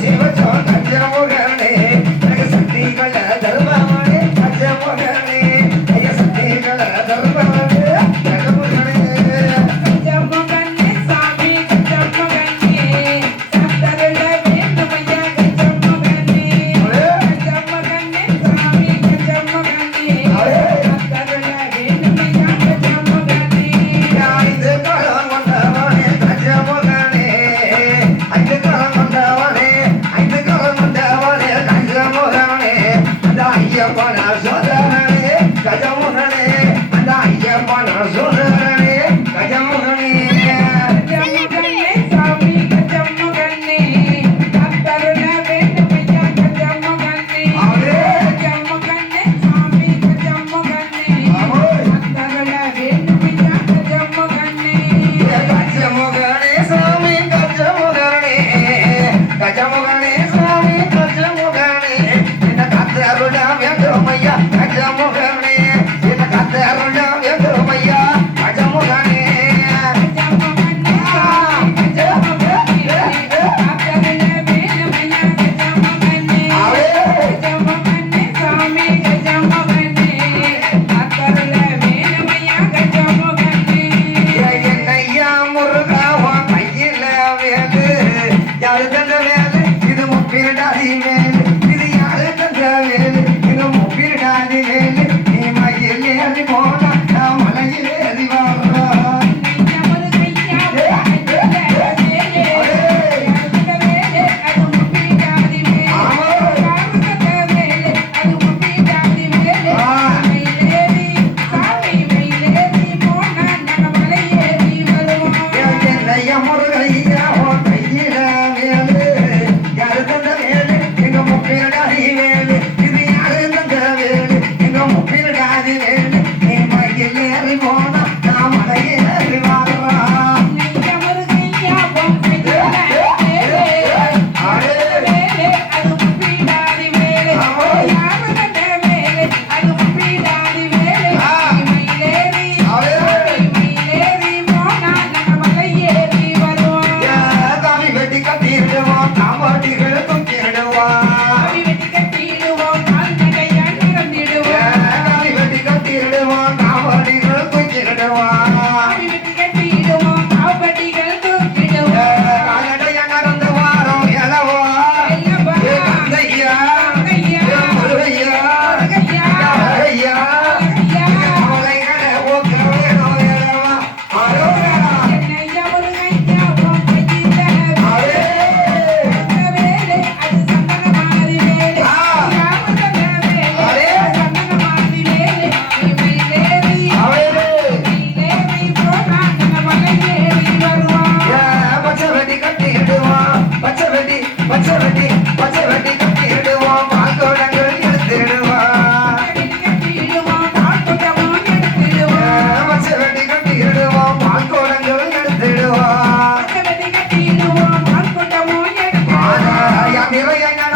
சிவச்சோன் தந்திரமுக தீர்த்தமா காமாட்டிகளை Pero